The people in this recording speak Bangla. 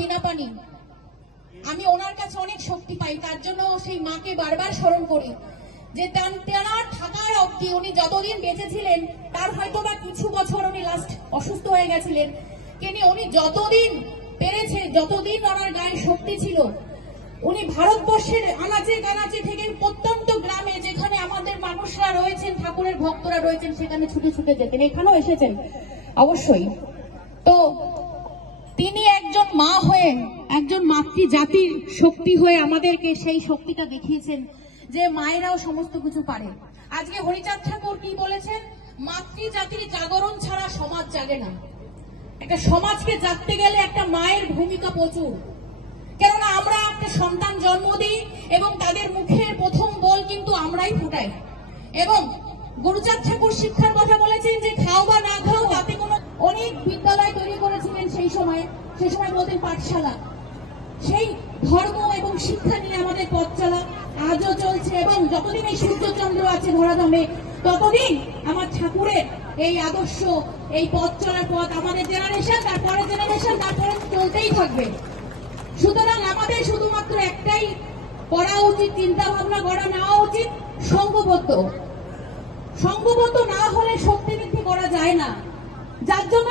বিনা পানি, আমি ওনার কাছে অনেক শক্তি পাই। তার জন্য সেই মাকে বারবার স্মরণ করি যে তেনার থাকার অবধি উনি যতদিন বেঁচে ছিলেন, তার হয়তো বা কিছু বছর উনি লাস্ট অসুস্থ হয়ে গেছিলেন, কিন্তু উনি যতদিন পেরেছে, যতদিন ওনার গায়ে শক্তি ছিল, উনি ভারতবর্ষের আনাচে কানাচে থেকে প্রত্যন্ত গ্রামে যেখানে আমাদের মানুষরা রয়েছেন, ঠাকুরের ভক্তরা রয়েছেন, সেখানে ছুটে ছুটে যেতেন। এখানেও এসেছেন অবশ্যই। তো তিনি একজন মা হয়ে, একজন মাতৃ জাতির শক্তি হয়ে আমাদেরকে সেই শক্তিটা দেখিয়েছেন যে মায়েরাও সমস্ত কিছু পারে। আজকে হরিচাঁদ ঠাকুর কি বলেছেন? মাতৃ জাতির জাগরণ ছাড়া সমাজ জাগে না। একটা সমাজকে জাগতে গেলে একটা মায়ের ভূমিকা প্রচুর। কেননা আমরা একটা সন্তান জন্ম দিই এবং তাদের মুখের প্রথম বল কিন্তু আমরাই ফুটাই। এবং গুরুচাঁদ ঠাকুর শিক্ষার কথা বলেছেন যে খাও বা না খাও তাতে কোনো, অনেক বিদ্যালয় তৈরি করেছিলেন সেই সময় বলতেন পাঠশালা। সেই ধর্ম এবং শিক্ষা নিয়ে আমাদের পথ চলা আজও চলছে, এবং যতদিন এই সূর্যচন্দ্র আছে ধরাধামে, ততদিন আমার ঠাকুরের এই আদর্শ, এই পথ চলার পথ আমাদের জেনারেশন, তারপরে জেনারেশন, তারপরে চলতেই থাকবে। সুতরাং আমাদের শুধুমাত্র একটাই করা উচিত, চিন্তা ভাবনা করা নেওয়া উচিত, সংঘবদ্ধ না হলে শক্তি বৃদ্ধি করা যায় না। যার জন্য